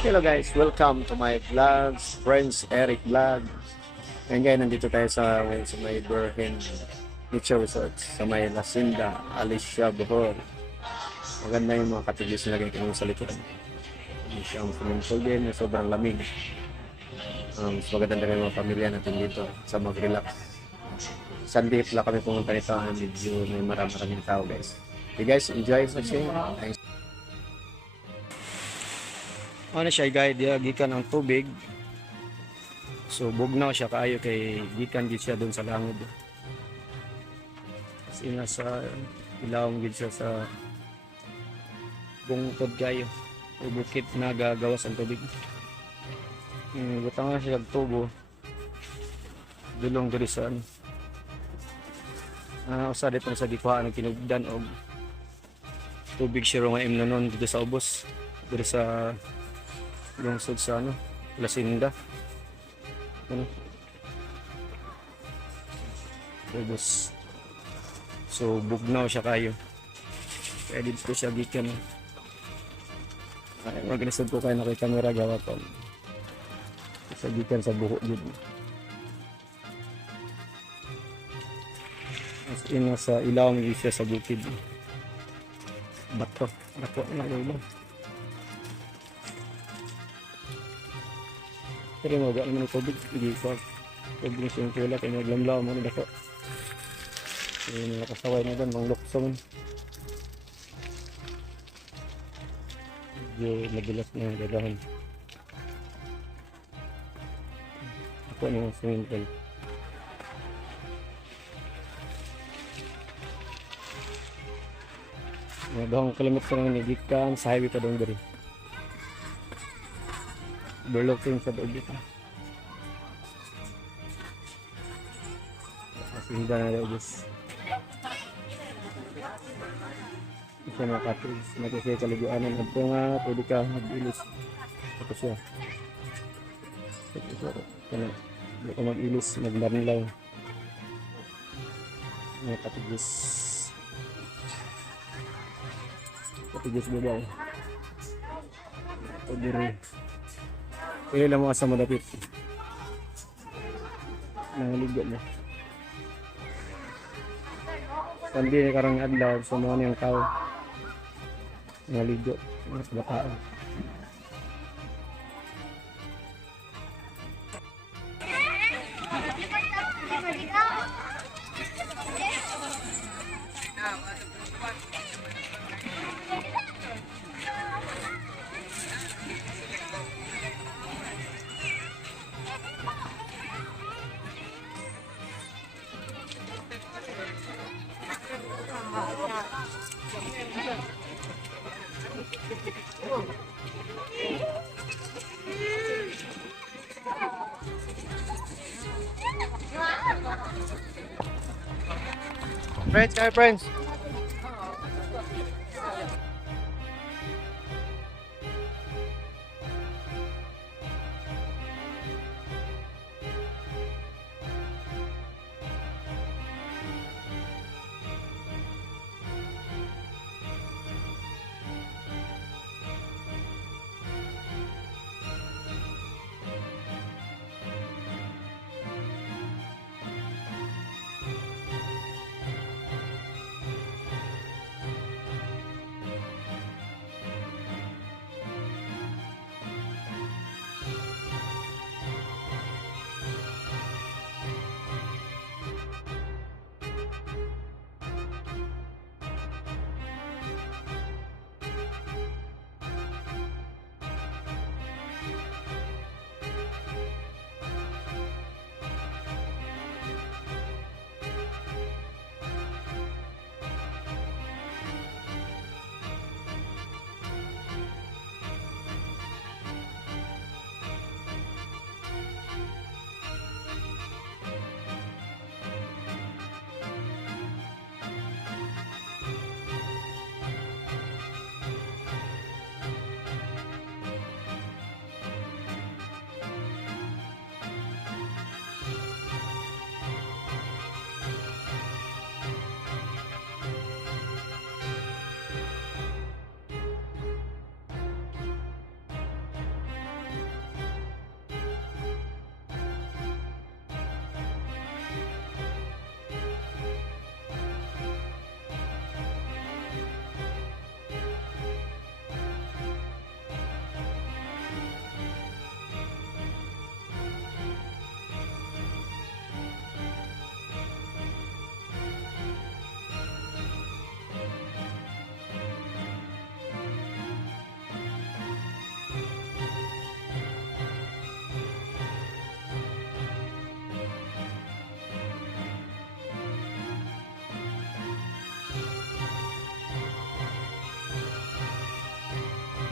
Hello guys, welcome to my vlogs, Friends Eric Vlog. Ngayon guys, nandito tayo sa may Birhen Nature Resort sa may Hacienda, Alicia, Bohol. Maganda yung mga cottages na lagay kami sa likuran. Hindi siyang swimming pool din, na sobrang lamig. Mas maganda na yung mga pamilya natin dito sa mag-relax. Sunday lang kami pumunta nito, medyo may maraming tao guys. Okay guys, enjoy watching. Thanks. Ano siya guys, gikan ang tubig. So bugnaw siya kaayo kay gikan gid siya doon sa langod. Kasi nasa ilawom gid siya sa bungtod kayo. O bukit na gagawas ang tubig. Butang na siya ng tubo. Dulong diri sa ano. Usa dito sa gikuhaan ng kinugdan og tubig siya nga imnonon dito sa ubos. Diri sa lungsod sa ano, Hacienda. Ano? Ubos. So bugnaw siya kayo. Kaya dito siya gikan. Ay, organisod ko kayo na kay camera gawa ko. Sa gikan sa buho dito. As in sa ilawom siya sa bukid. Bato na ulo. Pero mga naman ng tubig, hindi ko tubig siyang tula kaya naglamlaw mo na dako. So nakasaway na doon, mga luksong. Medyo madulas na yung dadahan. Ako na yung swimming pool. Mga dahong kilometer na nigikan sa highway pa doon dari. Overlooking sa doon dito. Hacienda na daw guys. Isa mga cottage. Nagkasaya kaliguanan. Ito nga, pwede ka mag-ilis. Ito siya. Hindi ka mag-ilis, mag-marnilaw. Mga cottages. Cottages babaw. Ito diri. Pwede lang mga sa madapit. Nangaligot na. Sandi na karang adlaw sa mga niyang tao. Nangaligot. Mga kabataan. Friends, kaya friends.